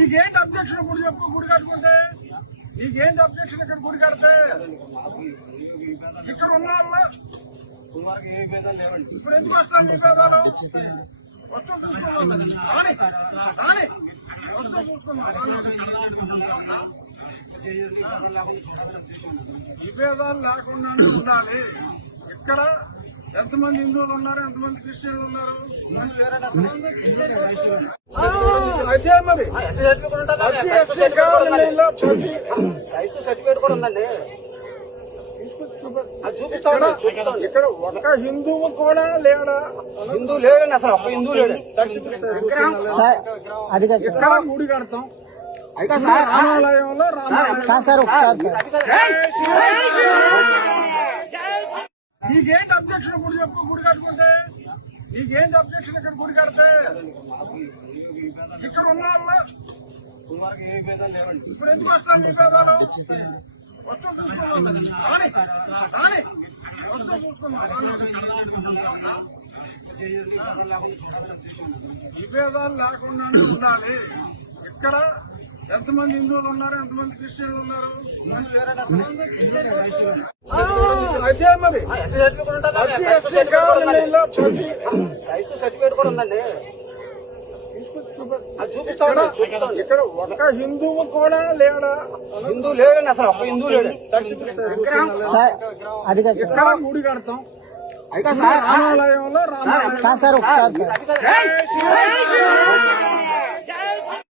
నీకేంటి అబ్జెక్షన్ గుడి చెప్పు గుడి కట్టుకుంటే నీకేంటి అబ్జెక్షన్ ఇక్కడ గుడి కడితే ఇక్కడ ఉన్నారు ఇప్పుడు ఎందుకు వస్తాను మీ పేదాలు వస్తూ చూసుకోవాలి రాని రాని వస్తూ చూసుకున్నాం విభేదాలు లేకుండానే ఉండాలి. ఇక్కడ ఎంతమంది హిందువులు ఉన్నారు, ఎంతమంది క్రిస్టియన్లు ఉన్నారు? అదే మరి సర్టిఫికేట్ కూడా ఉందండి. ఇక్కడ ఒక్క హిందువు కూడా లేడా? హిందూ లేడండి, అసలు ఒక్క హిందూ లేడు. ఇక్కడ గుడి కడతాం రామాలయంలో నీకేంటి అబ్జెక్షన్ గుడి చెప్పు గుడి కట్టుకుంటే నీకేంటి అబ్జెక్షన్ ఇక్కడ గుడి కడితే ఇక్కడ ఉన్నారు ఇప్పుడు ఎందుకు వస్తాను మీ పేదాలు వస్తూ చూసుకోవాలి రాని రాని వస్తూ చూసుకున్నాం విభేదాలు లేకుండానే ఉండాలి. ఇక్కడ ఎంతమంది హిందువులు ఉన్నారు, ఎంతమంది క్రిస్టియన్లు ఉన్నారు? అదే మరి సర్టిఫికేట్ కూడా ఉందండి. ఇక్కడ ఒక్క హిందువు కూడా లేడా? హిందూ లేడండి, అసలు ఒక్క హిందూ లేడు. ఇక్కడ గుడి కడతాం రామాలయంలో